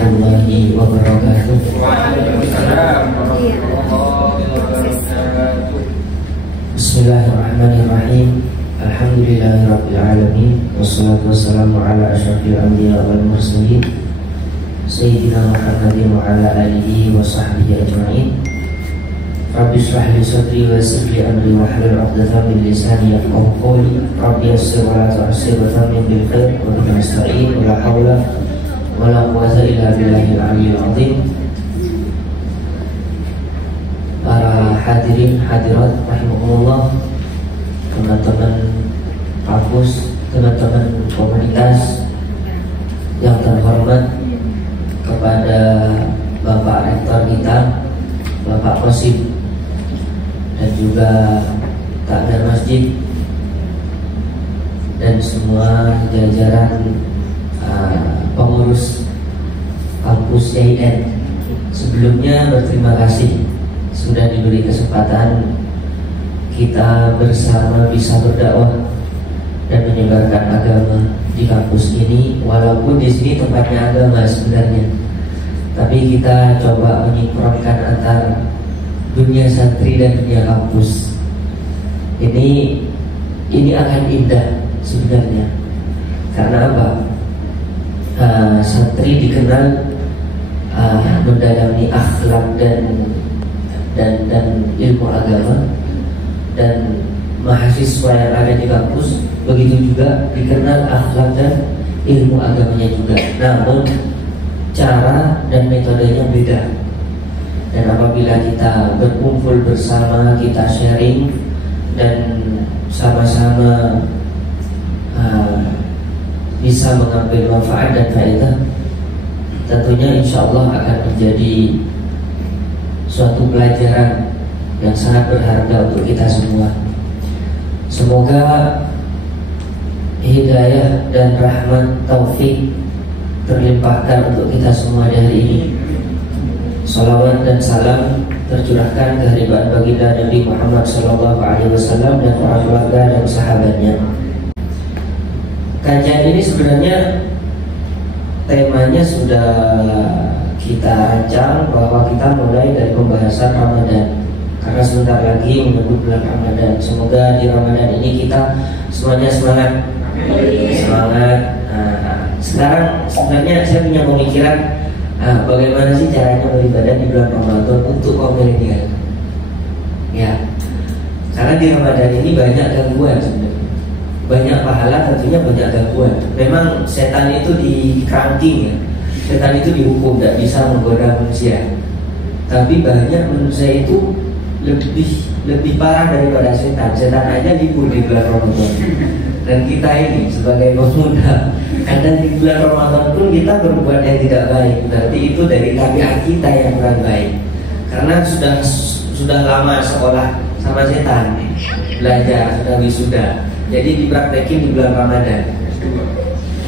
warahmatullahi wabarakatuh. Waalaikumsalam warahmatullahi wabarakatuh. Bismillahirrahmanirrahim. Alhamdulillahirabbil alamin. Wassalatu wassalamu ala asyrafil anbiya wal mursalin Sayyidina Muhammadin wa ala alihi wa sahbihi ajma'in. Rabbi shrah li sadri wa yassir li amri wa hlul 'uqdatam min lisani yafqahu qawli. Rabbi yassir wa la tu'assir wa tamim bil khair wa bika nasta'in wa la haula wa la quwwata illa billahil 'aliyyil 'azim. Para hadirin hadirat rahimakumullah, teman-teman kampus, teman-teman komunitas yang terhormat, kepada Bapak Rektor kita, Bapak Qasim, dan juga takmir masjid dan semua jajaran pengurus kampus IAIN. Sebelumnya berterima kasih sudah diberi kesempatan kita bersama bisa berdakwah dan menyebarkan agama di kampus ini, walaupun di sini tempatnya agama sebenarnya, tapi kita coba menyinkronkan antara dunia santri dan dunia kampus. Ini akan indah sebenarnya. Karena apa? Santri dikenal mendalami akhlak dan ilmu agama, dan mahasiswa yang ada di kampus begitu juga dikenal akhlak dan ilmu agamanya juga. Namun cara dan metodenya beda. Dan apabila kita berkumpul bersama, kita sharing dan sama-sama bisa mengambil manfaat dan faedah, tentunya insya Allah akan menjadi suatu pelajaran yang sangat berharga untuk kita semua. Semoga hidayah dan rahmat taufik terlimpahkan untuk kita semua di hari ini. Salawat dan salam tercurahkan kehadiran baginda Nabi Muhammad SAW dan para keluarga dan sahabatnya. Kajian ini sebenarnya temanya sudah kita rancang bahwa kita mulai dari pembahasan Ramadan, karena sebentar lagi menyebut bulan Ramadan. Semoga di Ramadan ini kita semuanya semangat. Sekarang sebenarnya saya punya pemikiran, bagaimana sih caranya beribadah di bulan Ramadan untuk kaum milenial. Ya, karena di Ramadan ini banyak gangguan sebenarnya, banyak pahala, tentunya banyak gangguan. Memang setan itu di-cranking ya, setan itu dihukum, tidak bisa menggoda manusia. Tapi banyak manusia itu lebih parah daripada setan. Setan aja libur di bulan Ramadan. Dan kita ini sebagai pemuda, kadang di bulan Ramadan pun kita berbuat yang tidak baik. Berarti itu dari tabiat kita yang kurang baik. Karena sudah lama sekolah sama setan, belajar, sudah wisuda, jadi dipraktekin di bulan Ramadan.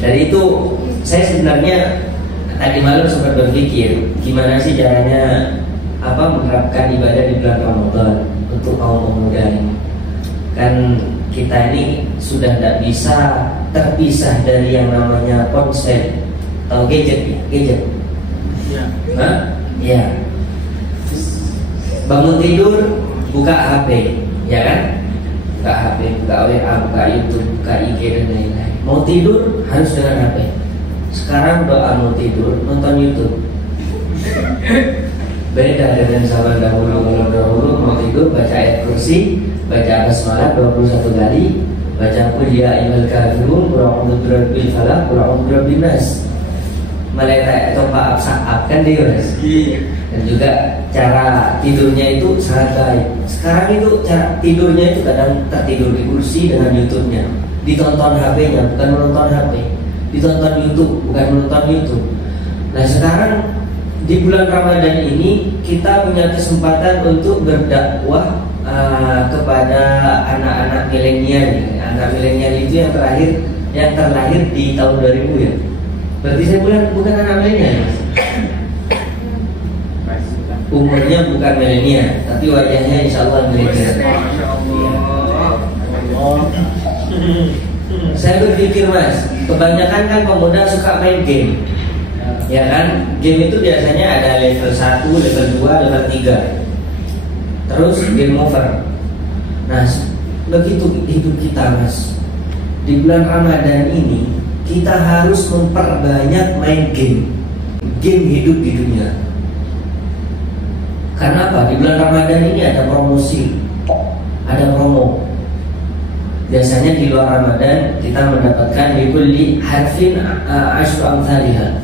Dari itu saya sebenarnya tadi malam sempat berpikir, gimana sih caranya menerapkan ibadah di bulan Ramadan untuk kaum pemuda ini. Kan kita ini sudah tidak bisa terpisah dari yang namanya ponsel atau gadget. Ya. Ya. Bangun tidur buka HP, ya kan? Buka HP, buka WA, buka YouTube, buka IG dan lain-lain. Mau tidur harus dengan HP. Sekarang doa mau tidur nonton YouTube. Beda dengan zaman dahulu. Kalau dahulu mau tidur baca ayat kursi, baca basmalah 21 kali, baca qul ya ayyuhal kafirun, qul a'udzu birabbil falaq, qul a'udzu birabbin nas. Malaikat atau Pak Absa'ab kan dia, Mas. Dan juga cara tidurnya itu sangat baik. Sekarang itu cara tidurnya itu kadang tertidur di kursi dengan YouTube-nya, ditonton HP-nya, bukan menonton HP, ditonton YouTube, bukan menonton YouTube. Nah sekarang di bulan Ramadan ini kita punya kesempatan untuk berdakwah kepada anak-anak milenial. Anak milenial itu yang terlahir di tahun 2000 ya. Berarti saya bukan anak milenial, Mas. Umurnya bukan milenial, tapi wajahnya insya Allah milenial. Saya berpikir, Mas, kebanyakan kan pemuda suka main game. Ya kan, game itu biasanya ada level 1, level 2, level 3. Terus game over. Nah, begitu hidup kita, Mas. Di bulan Ramadan ini kita harus memperbanyak main game. Game hidup di dunia. Karena apa? Di bulan Ramadan ini ada promosi, ada promo. Biasanya di luar Ramadan kita mendapatkan likulli harfin asyru amthaliha.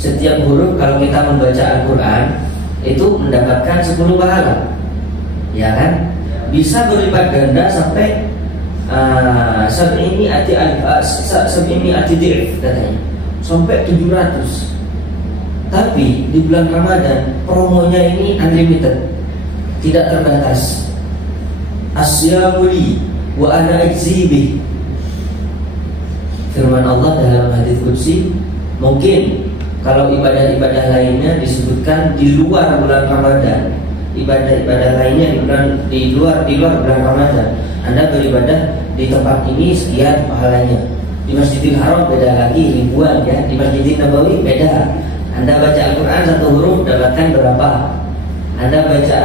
Setiap huruf kalau kita membaca Al-Quran itu mendapatkan 10 pahala. Ya kan? Bisa berlipat ganda sampai sab'ini ati di'if katanya. Sampai 700. Tapi di bulan Ramadan promonya ini unlimited, tidak terbatas. Asyamu li wa ana ajzi bih. Firman Allah dalam hadits qudsi, mungkin kalau ibadah-ibadah lainnya disebutkan di luar bulan Ramadan, ibadah-ibadah lainnya di luar bulan Ramadan, Anda beribadah di tempat ini sekian pahalanya. Di Masjidil Haram beda lagi, ribuan ya. Di Masjidil Nabawi beda. Anda baca Al-Quran 1 huruf dapatkan berapa? Anda baca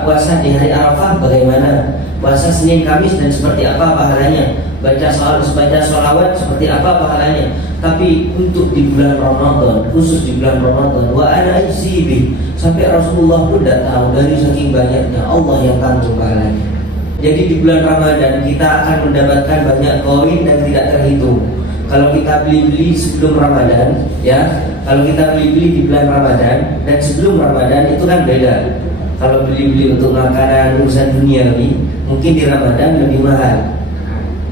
puasa di hari Arafah bagaimana? Puasa Senin Kamis dan seperti apa pahalanya? Baca sholawat seperti apa pahalanya? Tapi untuk di bulan Ramadan, khusus di bulan Ramadan, wa ana ajzi, sampai Rasulullah pun tidak tahu dari saking banyaknya, Allah yang tanggung pahalanya. Jadi di bulan Ramadan kita akan mendapatkan banyak koin dan tidak terhitung. Kalau kita beli-beli sebelum Ramadan, ya, kalau kita beli-beli di bulan Ramadan dan sebelum Ramadan itu kan beda. Kalau beli-beli untuk makanan urusan duniawi, mungkin di Ramadan lebih mahal.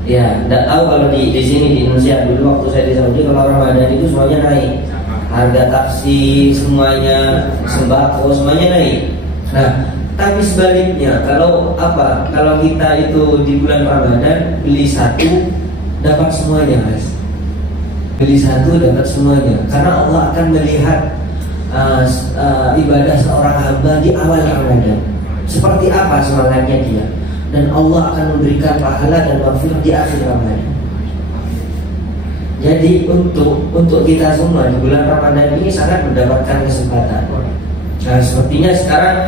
Ya, tidak tahu kalau di sini di Indonesia dulu waktu saya di Saudi, kalau Ramadan itu semuanya naik, harga taksi semuanya, sembako semuanya naik. Nah, tapi sebaliknya kalau kita itu di bulan Ramadan beli satu dapat semuanya, Mas. Beli satu dapat semuanya, karena Allah akan melihat ibadah seorang hamba di awal Ramadan seperti apa semangatnya dia, dan Allah akan memberikan pahala dan maghfirah di akhir Ramadan. Jadi untuk kita semua di bulan Ramadan ini sangat mendapatkan kesempatan. Nah, sepertinya sekarang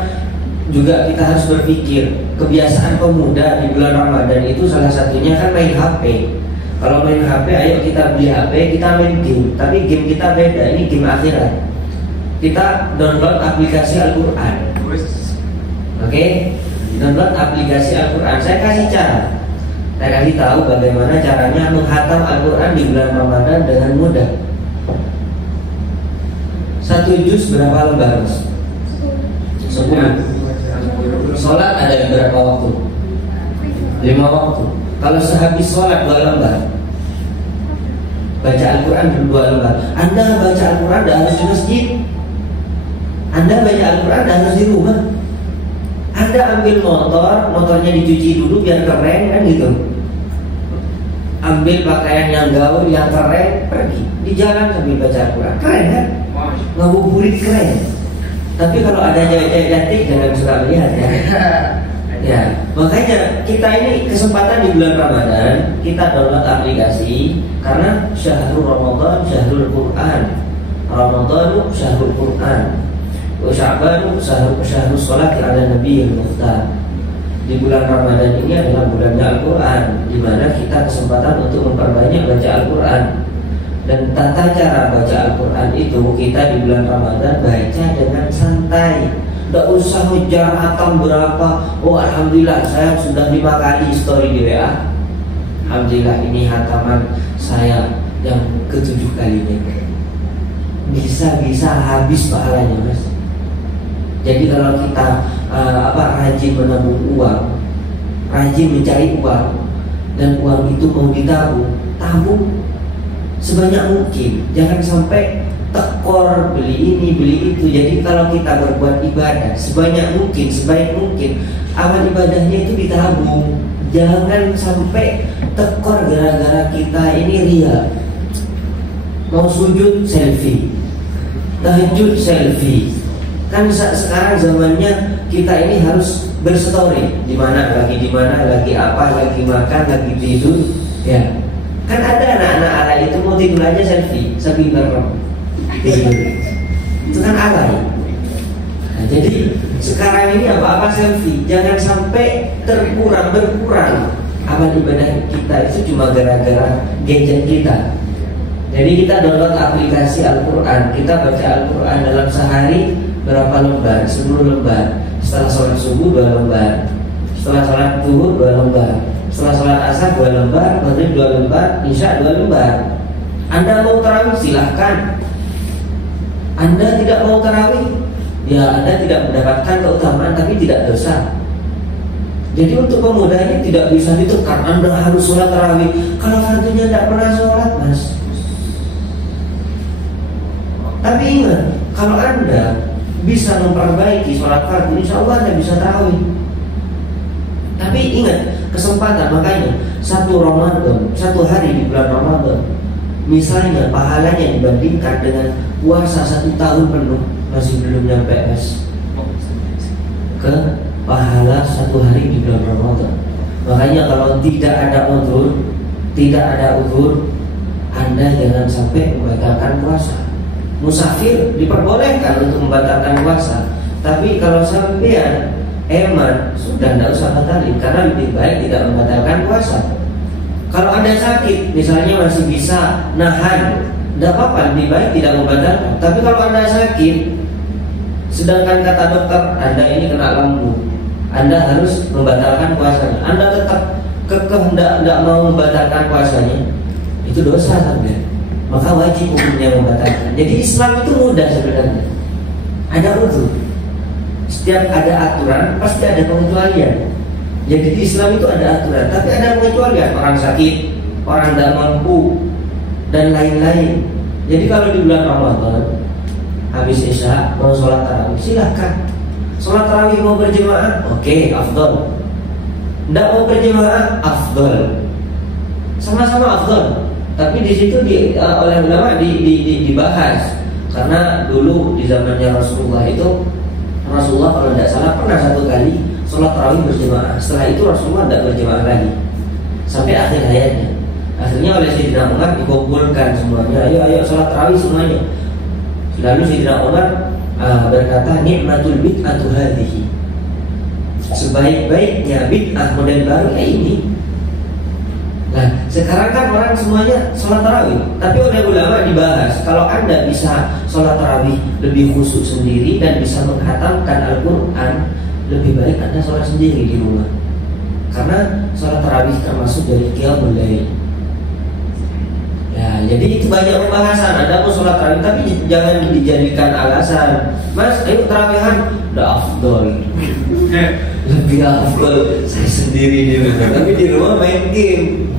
juga kita harus berpikir, kebiasaan pemuda di bulan Ramadan itu salah satunya kan main HP. Kalau main HP, ayo kita beli HP, kita main game. Tapi game kita beda, ini game akhirat. Kita download aplikasi Al-Quran. Oke? Download aplikasi Al-Quran. Saya kasih cara. Saya kasih tahu bagaimana caranya menghatam Al-Quran di bulan Ramadan dengan mudah. 1 juz berapa lembar? 10. Sholat ada berapa waktu? 5 waktu. Kalau sehabis sholat 2 lembar, baca Al-Quran 2 lembar. Anda baca Al-Quran tidak harus di masjid. Anda baca Al-Quran tidak harus di rumah. Anda ambil motornya dicuci dulu biar keren kan gitu. Ambil pakaian yang gaul, yang keren, pergi di jalan sambil baca Al-Quran, keren kan? Ngabuburit keren. Tapi kalau ada cewek-cewek cantik jangan suka melihat ya. Ya, makanya kita ini kesempatan di bulan Ramadan kita download aplikasi, karena syahrul Ramadan syahrul Quran, Ramadan syahrul Quran, wa Sya'ban syahrul sholat ala Nabiyil Mukhtar. Di bulan Ramadan ini adalah bulannya Al-Quran, di mana kita kesempatan untuk memperbanyak baca Al-Quran. Dan tata cara baca Al-Quran itu kita di bulan Ramadan baca dengan santai. Tidak usah ngejar hatam berapa. Oh alhamdulillah saya sudah 5 kali story di WA. Alhamdulillah ini hataman saya yang ke-7 kalinya. Bisa habis pahalanya, Mas. Jadi kalau kita rajin menabung uang, rajin mencari uang, dan uang itu mau ditabung, tabung sebanyak mungkin. Jangan sampai tekor beli ini beli itu. Jadi kalau kita berbuat ibadah sebanyak mungkin, sebaik mungkin, amal ibadahnya itu ditabung. Jangan sampai tekor gara-gara kita ini ria. Mau sujud selfie, tahajud selfie. Kan sekarang zamannya kita ini harus berstory, di mana lagi apa, lagi makan, lagi tidur, ya. Kan ada anak-anak ala itu mau tidur aja selfie sambil berdoa. tidur. Itu kan alay. Nah, jadi sekarang ini apa-apa selfie, jangan sampai berkurang amal ibadah kita itu cuma gara-gara gadget kita. Jadi kita download aplikasi Al-Quran, kita baca Al-Quran dalam sehari berapa lembar? 10 lembar. Setelah sholat subuh 2 lembar, setelah sholat zuhur 2 lembar, setelah sholat asar 2 lembar, maghrib 2 lembar, isya 2 lembar. Anda mau tarawih silahkan. Anda tidak mau tarawih, ya Anda tidak mendapatkan keutamaan tapi tidak dosa. Jadi untuk pemuda ini tidak bisa ditekan Anda harus sholat tarawih kalau fardunya tidak pernah sholat, mas. Tapi ingat, kalau Anda bisa memperbaiki sholat fardu, insya Allah Anda bisa tarawih. Tapi ingat, kesempatan, makanya satu Ramadan, satu hari di bulan Ramadan, misalnya pahalanya dibandingkan dengan puasa 1 tahun penuh, masih belum nyampe mas ke pahala 1 hari di bulan Ramadan. Makanya kalau tidak ada uzur, Anda jangan sampai membatalkan puasa. Musafir diperbolehkan untuk membatalkan puasa, tapi kalau sampean eman sudah tidak usah batalin, karena lebih baik tidak membatalkan puasa. Kalau Anda sakit, misalnya masih bisa nahan, tidak apa-apa, lebih baik tidak membatalkan. Tapi kalau Anda sakit, sedangkan kata dokter Anda ini kena lampu, Anda harus membatalkan puasanya, Anda tetap kekeh tidak mau membatalkan puasanya, itu dosa sampai. Maka wajib hukumnya membatalkan. Jadi Islam itu mudah sebenarnya. Ada uzur. Setiap ada aturan pasti ada pengecualian. Jadi di Islam itu ada aturan, tapi ada pengecualian. Orang sakit, orang tidak mampu, dan lain-lain. Jadi kalau di bulan Ramadan habis isya mau sholat tarawih, silahkan. Sholat tarawih mau berjemaah, oke, afdol. Tidak mau berjemaah, afdol. Sama-sama afdol. Tapi di situ oleh ulama dibahas, karena dulu di zamannya Rasulullah itu, Rasulullah kalau tidak salah pernah 1 kali sholat tarawih berjemaah. Setelah itu Rasulullah tidak berjemaah lagi sampai akhir hayatnya. Akhirnya oleh Sayyidina Umar dikumpulkan semuanya, ayo sholat tarawih semuanya. Lalu Sayyidina Umar berkata, nikmatul bid'atu hadhihi, sebaik-baiknya bid'ah model baru ini. Nah, sekarang kan orang semuanya sholat tarawih, tapi oleh ulama dibahas, kalau Anda bisa sholat tarawih lebih khusyuk sendiri dan bisa menghatamkan Al-Quran, lebih baik Anda sholat sendiri di rumah. Karena sholat tarawih termasuk dari qiyamul lail. Ya, jadi itu banyak pembahasan. Anda mau sholat tarawih, tapi jangan dijadikan alasan, mas, ayo tarawihan, udah afdol. Lebih afdol saya sendiri di rumah, tapi di rumah main game.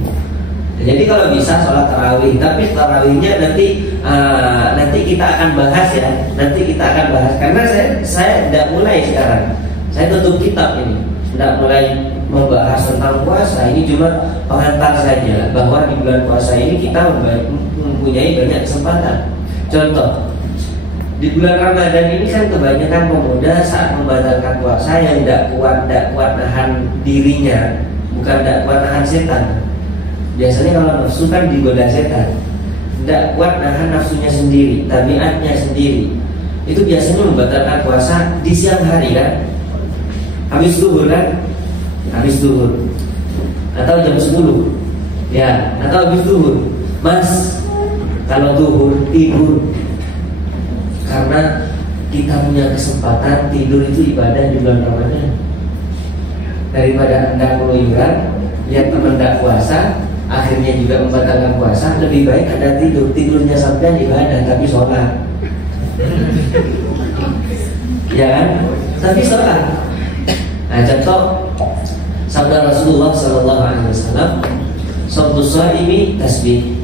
Jadi kalau bisa sholat tarawih, tapi tarawihnya nanti kita akan bahas ya. Nanti kita akan bahas, karena saya tidak mulai sekarang. Saya tutup kitab ini, tidak mulai membahas tentang puasa. Ini cuma pengantar saja bahwa di bulan puasa ini kita mempunyai banyak kesempatan. Contoh, di bulan Ramadan ini kan kebanyakan pemuda saat membatalkan puasa yang tidak kuat nahan dirinya, bukan tidak kuat nahan setan. Biasanya kalau nafsu kan digoda setan, tidak kuat nahan nafsunya sendiri, tabiatnya sendiri. Itu biasanya membatalkan puasa di siang hari kan, habis zuhur kan, habis zuhur atau jam 10 ya, atau habis zuhur. Mas, kalau zuhur tidur, karena kita punya kesempatan tidur itu ibadah di bulan Ramadan. Daripada Anda keluyuran, lihat teman tidak puasa, akhirnya juga membatalkan puasa, lebih baik Anda tidurnya sampai ibadah tapi sholat. Ya kan? Tapi sholat. Nah, contoh sabda Rasulullah SAW, sabtu shaimi tasbih.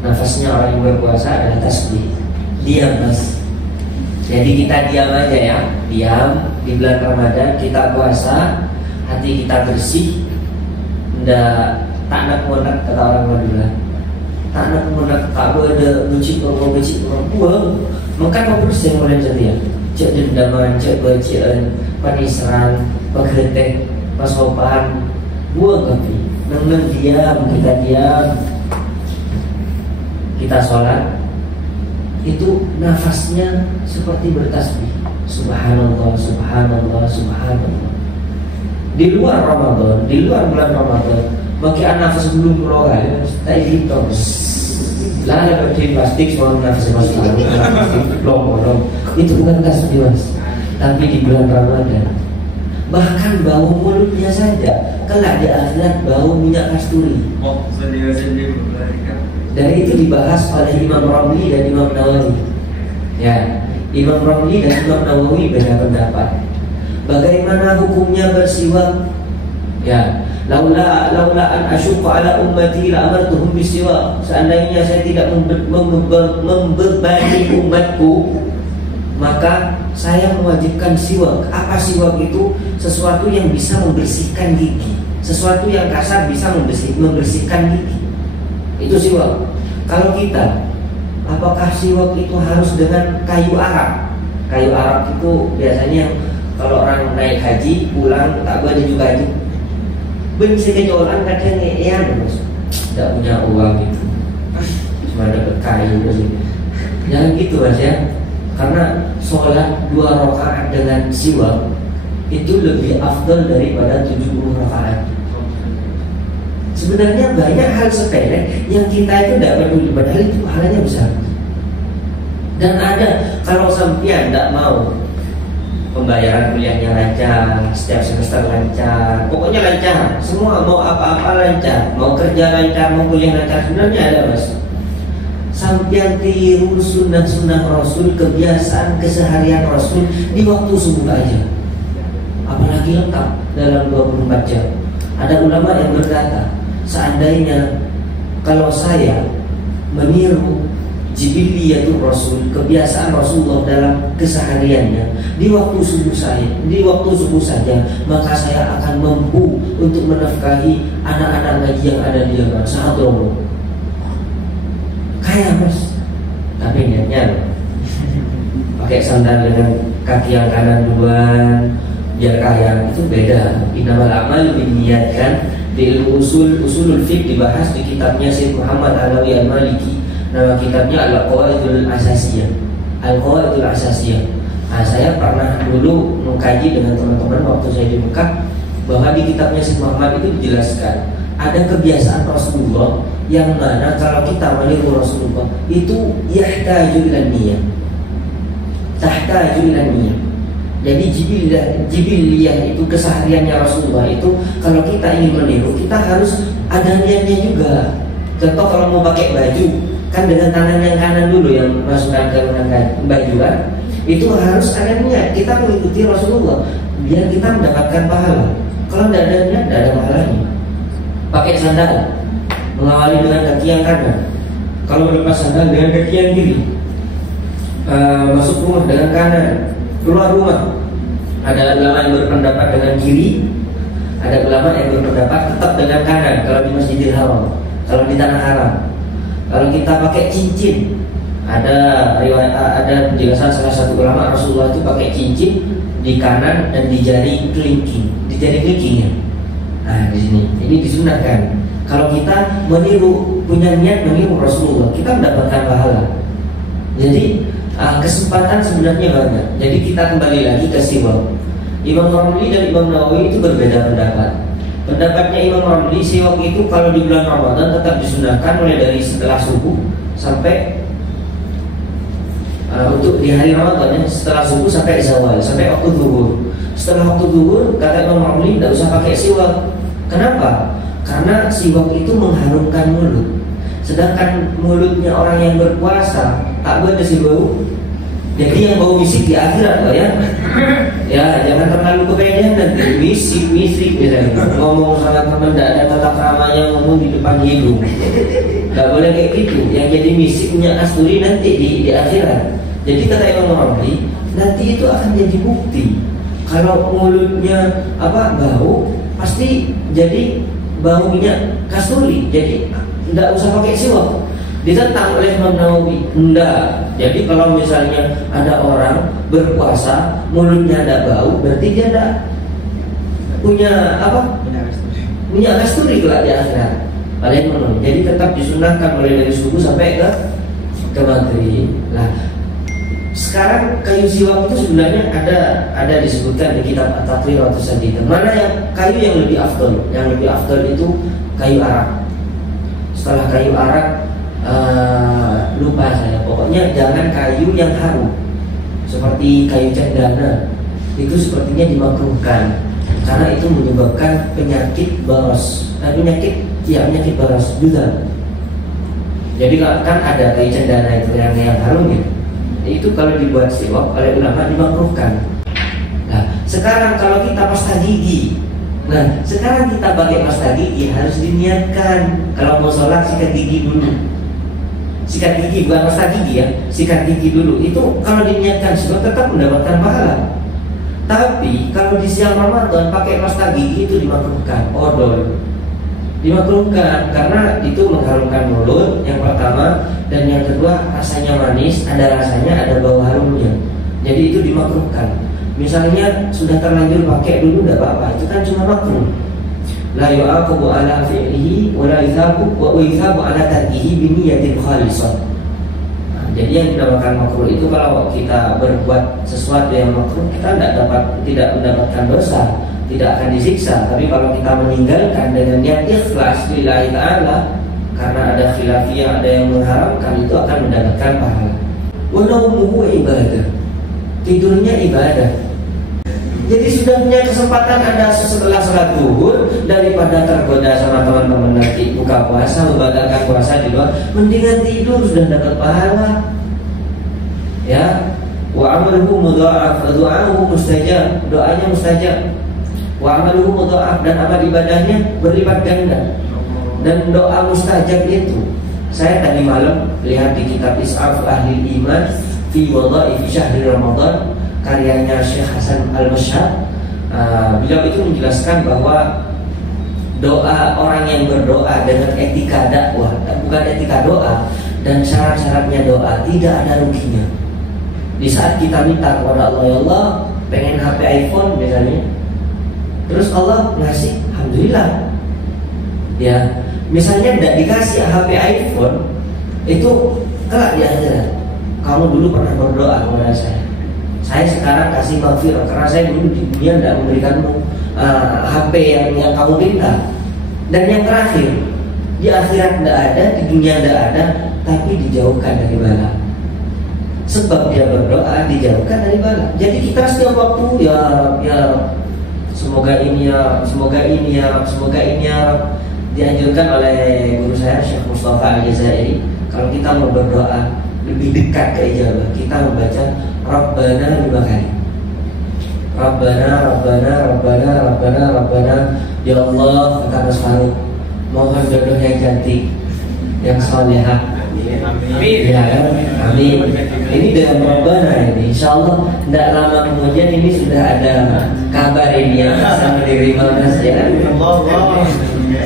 Nafasnya orang yang berpuasa adalah tasbih. Diam, mas. Jadi kita diam aja ya, diam di bulan Ramadan, kita puasa, hati kita bersih, ndak tak nak monak kata orang Madura, tak nak monak, tak ada becik orang makan mau bersih mulai jadi, cek dendaman, cek becian, panisaran, pagretek, pasopan, buang kaki, neng diam, kita diam, kita sholat. itu nafasnya seperti bertasbih. Subhanallah, subhanallah, subhanallah. Di luar Ramadan, di luar bulan Ramadan, pakai nafas belum rogai, tak gitu. Lah ada berdiri plastik, semua nafas masuk long. Itu bukan tasbih mas, tapi di bulan Ramadan. Bahkan bau mulutnya saja kelak di akhirat bau minyak kasturi. Dan itu dibahas oleh Imam Ramli dan Imam Nawawi. Ya, Imam Ramli dan Imam Nawawi beda pendapat. Bagaimana hukumnya bersiwak? Ya, laula an asyqa ala ummati la amartuhum bisiwak. Seandainya saya tidak membebani umatku, maka saya mewajibkan siwak. Apa siwak itu? Sesuatu yang bisa membersihkan gigi. Sesuatu yang kasar bisa membersihkan gigi. Itu siwak. Kalau kita, apakah siwak itu harus dengan kayu arak? Kayu arak itu biasanya kalau orang naik haji pulang tak boleh juga itu. Benci kecolan kadang bos, tidak punya uang gitu, cuma dapat kayu gitu. Jangan gitu mas ya. Karena sholat 2 rakaat dengan siwak itu lebih afdal daripada 70 rakaat. Sebenarnya banyak hal sepele yang kita itu tidak peduli, padahal itu pahalanya besar. Dan ada, kalau sampean tidak mau pembayaran kuliahnya lancar, setiap semester lancar, pokoknya lancar, semua mau apa-apa lancar, mau kerja lancar, mau kuliah lancar, sebenarnya ada mas. Sampian tiru sunnah-sunnah Rasul, kebiasaan keseharian Rasul di waktu subuh aja, apalagi lengkap dalam 24 jam. Ada ulama yang berkata, seandainya kalau saya meniru jibiliyatul Rasul, kebiasaan Rasulullah dalam kesehariannya di waktu subuh saja, maka saya akan mampu untuk menafkahi anak-anak ngaji yang ada di Yaman. Sangat romo. Kaya mas, tapi niatnya pakai sandal dengan kaki yang kanan duluan biar kaya, itu beda. Innamal a'malu binniyat. Di usulul fiqh dibahas di kitabnya Syekh Muhammad Alawi Al-Maliki. Nama kitabnya Al-Qawaidul Asasiyah. Al-Qawaidul Asasiyah. Nah, saya pernah dulu mengkaji dengan teman-teman waktu saya di Mekah, bahwa di kitabnya Syekh Muhammad itu dijelaskan ada kebiasaan Rasulullah yang mana kalau kita meniru Rasulullah itu yahtaju ila niyah. Tahtaju ila niyah. Jadi jibiliyah itu kesehariannya Rasulullah itu, kalau kita ingin meniru kita harus ada niatnya juga. Contoh kalau mau pakai baju, kan dengan tangan yang kanan dulu yang masukkan ke baju kan, itu harus ada niat. Kita mengikuti Rasulullah biar kita mendapatkan pahala. Kalau tidak ada niat, tidak ada pahalanya. Pakai sandal, mengawali dengan kaki yang kanan. Kalau melepas sandal dengan kaki yang kiri. Masuk rumah dengan kanan, keluar rumah. Ada ulama yang berpendapat dengan kiri, ada ulama yang berpendapat tetap dengan kanan kalau di Masjidil Haram, kalau di tanah haram. Kalau kita pakai cincin, ada riwayat, ada penjelasan salah satu ulama, Rasulullah itu pakai cincin di kanan dan di jari kelingking, di jari kelingkingnya. Nah di sini, ini disunahkan. Kalau kita meniru, punya niat meniru Rasulullah, kita mendapatkan pahala. Jadi kesempatan sebenarnya banyak. Jadi kita kembali lagi ke siwak. Imam Ramli dan Imam Nawawi itu berbeda pendapat. Pendapatnya Imam Ramli, siwak itu kalau di bulan Ramadan tetap disunahkan mulai dari setelah subuh sampai untuk di hari Ramadan ya, setelah subuh sampai zawal, sampai waktu zuhur. Setelah waktu zuhur kata Imam Ramli tidak usah pakai siwak. Kenapa? Karena siwak itu mengharumkan mulut. Sedangkan mulutnya orang yang berpuasa tak boleh bau. Jadi yang bau misik di akhirat loh ya. Ya jangan terlalu kepedean nanti misik misalnya. Ngomong sama teman tidak ada tata keramanya, ngomong di depan hidung. Tidak boleh kayak gitu. Yang jadi misik punya kasturi nanti di akhirat. Jadi kata Imam Ramli, nanti itu akan jadi bukti. Kalau mulutnya bau, pasti jadi bau minyak kasturi. Jadi tidak usah pakai siwak. Ditentang oleh Imam Nawawi. Enggak. Jadi kalau misalnya ada orang berpuasa mulutnya ada bau, berarti dia tidak punya minyak kasturi kelak di akhirat. Jadi tetap disunahkan mulai dari subuh sampai ke ke maghrib. Nah, sekarang kayu siwak itu sebenarnya ada disebutkan di kitab At-Taqrir wa Tasadid. Mana yang kayu yang lebih afdol? Yang lebih afdol itu kayu arak. Setelah kayu arak lupa saya. Pokoknya jangan kayu yang harum. Seperti kayu cendana. Itu sepertinya dimakruhkan karena itu menyebabkan penyakit baros. Penyakit baros juga. Jadi kan ada kayu cendana itu yang harum ya. Itu kalau dibuat siwak oleh ulama dimakruhkan. Nah, sekarang kalau kita pasta gigi, sekarang kita pakai pasta gigi harus diniatkan. Kalau mau sholat sikat gigi dulu. Sikat gigi bukan pasta gigi ya, sikat gigi dulu. Itu kalau diniatkan siwak tetap mendapatkan pahala. Tapi kalau di siang Ramadan pakai pasta gigi itu dimakruhkan, odol. Dimakruhkan karena itu mengharumkan mulut yang pertama, dan yang kedua rasanya manis, ada rasanya, ada bau harumnya. Jadi itu dimakruhkan. Misalnya sudah terlanjur pakai dulu tidak apa-apa, itu kan cuma makruh. La yu'aqabu ala fi'lihi wa la yuthabu ala tarkihi bi niyatin khalisah. Jadi yang dinamakan makruh itu kalau kita berbuat sesuatu yang makruh, kita tidak mendapatkan dosa, tidak akan disiksa. Tapi kalau kita meninggalkan dengan niat ikhlas lillahi ta'ala, karena ada khilafiyah, ada yang mengharamkan, itu akan mendapatkan pahala. Wa naumuhu ibadah. Tidurnya ibadah. Jadi sudah punya kesempatan Anda setelah sholat zuhur, daripada tergoda sama teman-teman nanti buka puasa, membatalkan puasa di luar, mendingan tidur, sudah dapat pahala. Ya, wa amaluhu mudha'af, du'ahu mustajab, doanya mustajab. Wa amaluhu mudha'af, dan amal ibadahnya berlipat ganda. Dan doa mustajab itu, saya tadi malam lihat di kitab Is'af Ahli Iman fi Wadha'ifi Syahri Ramadan, karyanya Syekh Hasan Al-Mashhad. Beliau itu menjelaskan bahwa doa orang yang berdoa dengan etika dakwah, bukan etika doa, dan syarat-syaratnya doa, tidak ada ruginya. Di saat kita minta kepada Allah, ya Allah pengen HP iPhone misalnya, terus Allah ngasih, alhamdulillah. Ya, misalnya tidak dikasih HP iPhone, itu kelak di akhirat, kamu dulu pernah berdoa kepada saya sekarang kasih maghfirah karena saya dulu di dunia tidak memberikanmu HP yang kamu minta. Dan yang terakhir, di akhirat tidak ada, di dunia tidak ada, tapi dijauhkan dari bala. Sebab dia berdoa dijauhkan dari bala. Jadi kita setiap waktu ya Rabb, ya Rabb, semoga ini ya, semoga ini ya, semoga ini ya Rabb. Dianjurkan oleh guru saya Syekh Mustafa Al-Jazairi, kalau kita mau berdoa lebih dekat ke ijabah, kita membaca Rabbana 5 kali. Rabbana, Rabbana, Rabbana, Rabbana, Rabbana. Ya Allah, kata Mas Farouk, mohon jodoh yang cantik, yang salehah. Amin. Ya, amin. Ini dalam Rabbana ini, insya Allah tidak lama kemudian ini sudah ada kabar ini yang bisa menerima Mas ya.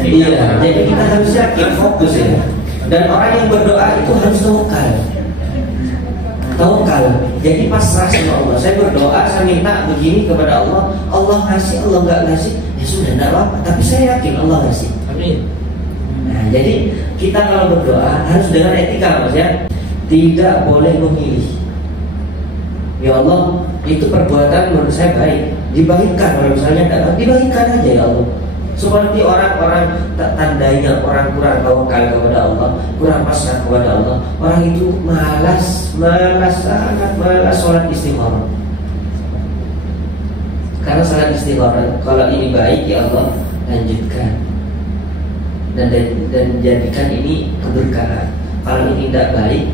Iya, jadi kita harus yakin, fokus ya. Dan orang yang berdoa itu harus tawakal. Tawakal. Jadi pasrah sama Allah. Saya berdoa, saya minta begini kepada Allah, Allah ngasih, Allah nggak ngasih, ya sudah tidak apa-apa. Tapi saya yakin Allah ngasih. Amin. Nah, jadi kita kalau berdoa harus dengan etika, Mas ya. Tidak boleh memilih. Ya Allah, itu perbuatan menurut saya baik, dibaikkan. Kalau misalnya dapat, dibaikkan aja ya Allah. Seperti orang-orang tak tandanya orang kurang tawakal kepada Allah, kurang pasrah kepada Allah. Orang itu malas, sangat malas sholat istikharah. Karena sholat istikharah, kalau ini baik ya Allah lanjutkan dan jadikan ini keberkahan. Kalau ini tidak baik,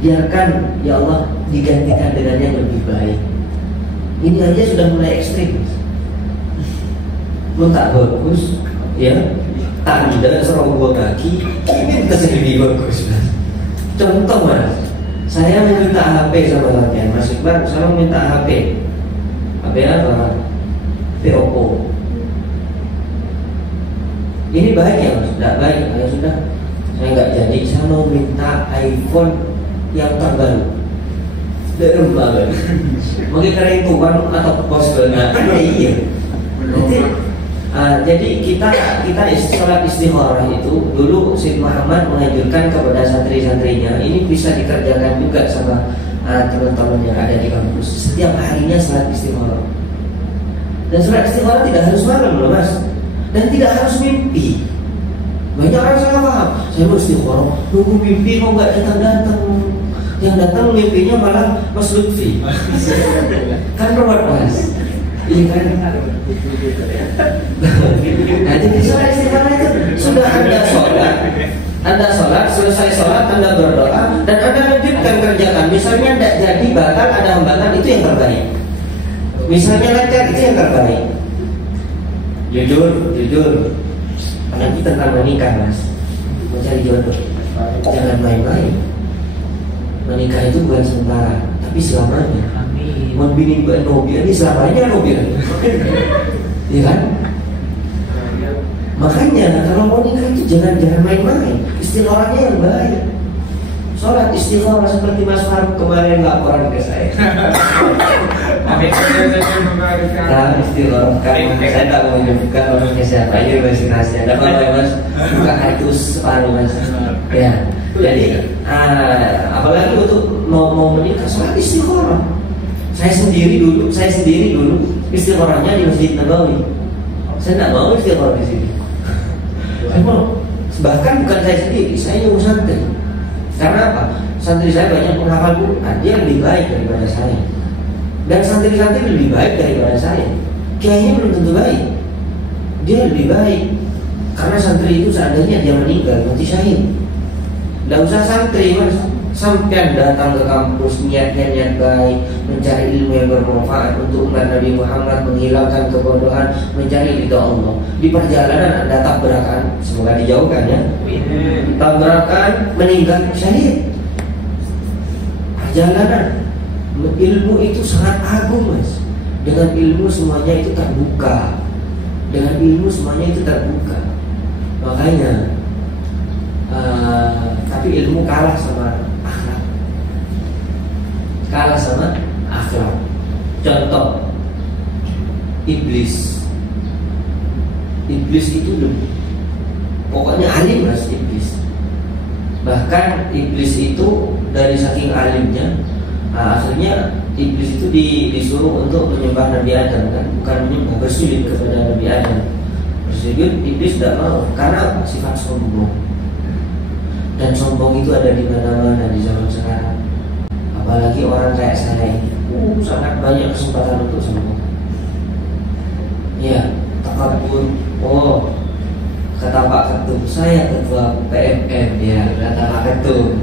biarkan ya Allah digantikan dengan yang lebih baik. Ini aja sudah mulai ekstrim. Tak bagus, ya tanda serobot kaki ini terjadi bagus. Contoh Mas, saya meminta HP sama kalian, Mas Iqbal, saya meminta HP apa? HP Oppo. Ini baik ya Mas? Tidak baik, ya sudah. Saya nggak jadi, saya mau minta iPhone yang terbaru. Belum banget. Mungkin karena itu kan atau pos benar. Iya. Nanti Jadi kita sholat istikharah itu dulu Syed Muhammad menganjurkan kepada santri-santrinya, ini bisa dikerjakan juga sama teman-teman yang ada di kampus. Setiap harinya sholat istikharah. Dan sholat istikharah tidak harus malam loh mas, dan tidak harus mimpi. Banyak orang salah paham. Saya mau istikharah, nunggu mimpi kok nggak datang-datang. Yang datang mimpinya malah Mas Lutfi. Kan rawat mas. Iya kan? Nah jadi sholat istikharah itu sudah Anda sholat, selesai sholat Anda berdoa dan Anda lanjutkan kerjakan. Misalnya tidak jadi, batal, ada hambatan, itu yang terbaik. Misalnya lancar, itu yang terbaik. Jujur apalagi tentang menikah mas, mencari jodoh, jangan main-main. Menikah itu bukan sementara, tapi selamanya. Mau bini mobil ini selamanya mobil, iya kan? Makanya kalau mau nikah itu jangan main-main, istikharahnya yang baik. Sholat istikharah seperti Mas Faruk kemarin laporan ke saya. Nah istikharah, saya tak mau menyebutkan orangnya siapa, ini masih rahasia. Ada apa ya mas? Buka itu separuh mas. Ya, jadi apalagi untuk mau menikah sholat istikharah. Saya sendiri dulu istikharahnya di Masjid Nabawi. Saya tidak mau istikharah di sini. Bahkan bukan saya sendiri, saya yang santri. Karena apa? Santri saya banyak menghafal Quran, dia lebih baik daripada saya. Dan santri-santri lebih baik daripada saya. Kiainya belum tentu baik, dia lebih baik. Karena santri itu seandainya dia meninggal mati syahid. Tidak usah santri mas, sampai datang ke kampus niatnya niat baik, mencari ilmu yang bermanfaat untuk umat Nabi Muhammad, menghilangkan kebodohan, mencari ridha Allah. Di perjalanan Anda tabrakan, semoga dijauhkan ya. Tabrakan, meninggal syahid. Perjalanan, ilmu itu sangat agung mas. Dengan ilmu semuanya itu terbuka. Dengan ilmu semuanya itu terbuka. Makanya tapi ilmu kalah sama akhlak. Kalah sama akhlak. Contoh, iblis itu lebih, pokoknya alim mas iblis. Bahkan iblis itu dari saking alimnya, akhirnya iblis itu disuruh untuk menyembah Nabi Adam kan, bukan menyembah, bersujud kepada Nabi Adam. Bersujud iblis tidak mau karena sifat sombong. Dan sombong itu ada di mana-mana di zaman sekarang. Apalagi orang kayak saya ini, sangat banyak kesempatan untuk sombong. Ya, takabur. Oh, kata Pak Ketum, saya ketua PMM ya, kata Pak Ketum.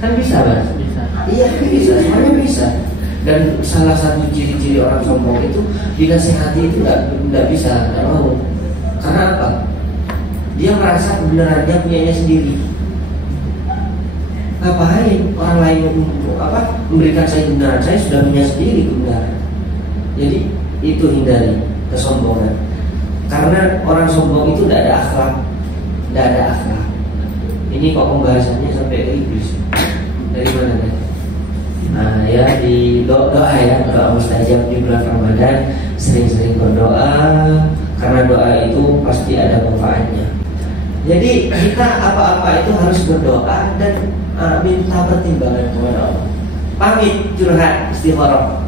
Kan bisa mas? Bisa. Iya bisa, semuanya bisa. Dan salah satu ciri-ciri orang sombong itu dinasihati itu tidak bisa, tidak mau. Karena apa? Dia merasa kebenarannya punyanya sendiri. Ngapain orang lain memberikan saya kebenaran, saya sudah punya sendiri kebenaran. Jadi itu hindari kesombongan. Karena orang sombong itu tidak ada akhlak, tidak ada akhlak. Ini kok pembahasannya sampai ke iblis. Dari mana kan? Nah ya di doa ya, doa mustajab di bulan Ramadan, sering-sering berdoa karena doa itu pasti ada manfaatnya. Jadi kita apa-apa itu harus berdoa dan minta pertimbangan kepada Allah. Pamit curhat istikharah.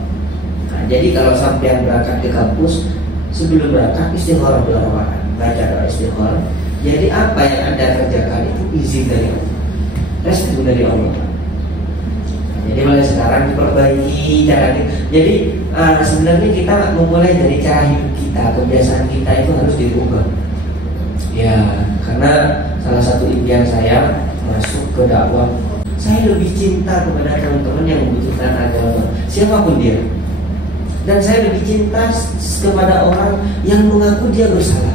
Nah, jadi kalau sampai berangkat ke kampus, sebelum berangkat istikharah dua rakaat, baca doa istikharah. Jadi apa yang Anda kerjakan itu izin dari Allah, restu dari Allah. Jadi mulai sekarang diperbaiki cara kita. Jadi sebenarnya kita memulai dari cara hidup kita, kebiasaan kita itu harus dirubah. Ya, karena salah satu impian saya masuk ke dakwah. Saya lebih cinta kepada teman-teman yang membutuhkan agama, siapapun dia. Dan saya lebih cinta kepada orang yang mengaku dia bersalah.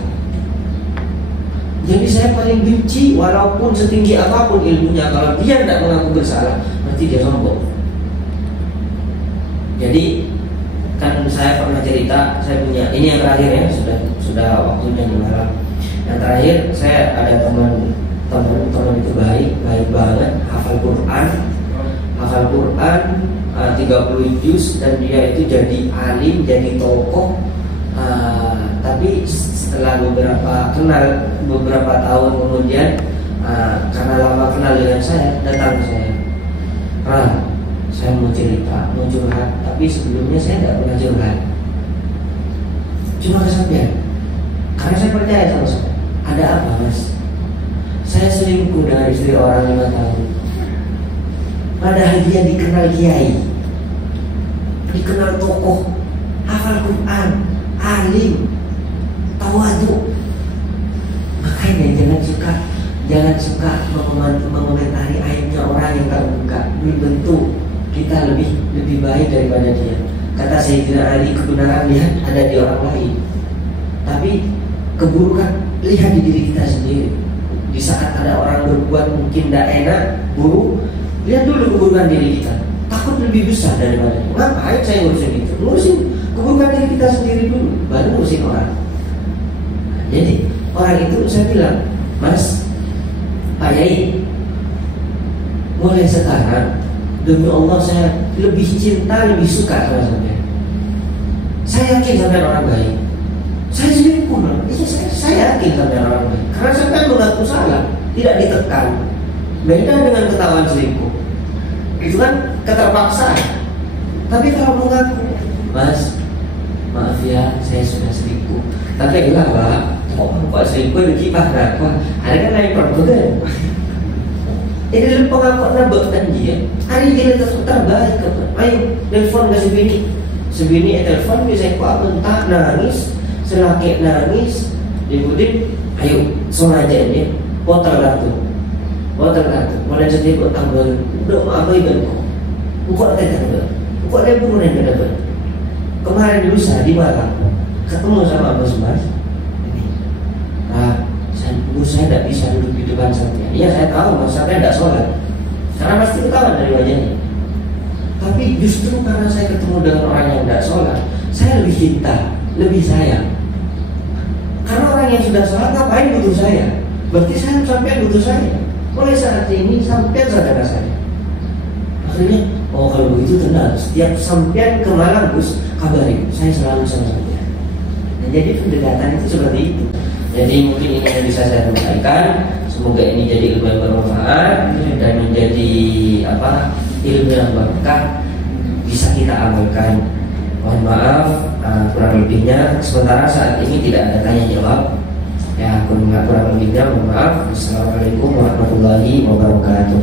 Jadi saya paling benci walaupun setinggi apapun ilmunya, kalau dia tidak mengaku bersalah, berarti dia sombong. Jadi kan saya pernah cerita, saya punya, ini yang terakhir ya, sudah waktunya di malam. Yang terakhir saya ada teman itu baik banget, hafal Quran 30 juz, dan dia itu jadi alim, jadi tokoh, tapi setelah beberapa tahun kemudian, karena lama kenal dengan saya, datang ke saya, saya mau cerita, mau curhat, tapi sebelumnya saya tidak pernah curhat, cuma kesampean. Karena saya percaya sama saya. Ada apa mas? Saya selingkuh dengan istri orang 5 tahun. Padahal dia dikenal kiai, dikenal tokoh, hafal Quran, alim, tawadu. Makanya jangan suka mengomentari aibnya orang yang terbuka. Belum tentu kita lebih baik daripada dia. Kata Sayyidina Ali, kebenaran lihat ada di orang lain, tapi keburukan lihat di diri kita sendiri. Di saat ada orang berbuat mungkin tidak enak, buruk, lihat dulu keburukan diri kita. Takut lebih besar daripada itu. Ngapain saya ngurusin itu? Ngurusin keburukan diri kita sendiri dulu, baru ngurusin orang. Jadi orang itu saya bilang, Mas, Pak Yai, mulai sekarang demi Allah saya lebih cinta, lebih suka sama sampean. Saya yakin sampean orang baik. Saya selingkuh, saya yakin sampean orang baik. Karena sampean mengaku salah, tidak ditekan. Beda dengan ketahuan selingkuh. Itu kan keterpaksaan. Tapi kalau mengaku, Mas, maaf ya, saya sudah selingkuh. Tapi enggak Pak, kok selingkuh di kipah wah, ada kan lain problem. Jadi dalam pengakuan nabakkan dia, hari ini terbaik. Ayo telepon ke sebini telepon bisa aku bentak nangis, selaki nangis, kemudian ayo soal aja ini, potong ratu, mulai setiap utang baru, udah apa ibu kok ada tanggal, kok ada buruan yang dapat. Kemarin lusa di Malang ketemu sama Mas Mas, saya tidak bisa duduk di depan sampean. Iya saya tahu Mas sampean tidak sholat, karena pasti ketahuan dari wajahnya. Tapi justru karena saya ketemu dengan orang yang tidak sholat, saya lebih cinta, lebih sayang. Karena orang yang sudah sholat ngapain butuh saya? Berarti saya sampean butuh saya. Mulai saat ini sampean saudara saya. Akhirnya, oh kalau begitu tenang. Setiap sampean ke Malang Gus, kabarin, saya selalu sama sampean. Nah, jadi pendekatan itu seperti itu. Jadi mungkin ini yang bisa saya sampaikan. Semoga ini jadi ilmu yang bermanfaat dan menjadi ilmu yang berkah bisa kita amalkan. Mohon maaf kurang lebihnya. Sementara saat ini tidak ada tanya jawab. Ya kurang lebihnya mohon maaf. Assalamualaikum warahmatullahi wabarakatuh.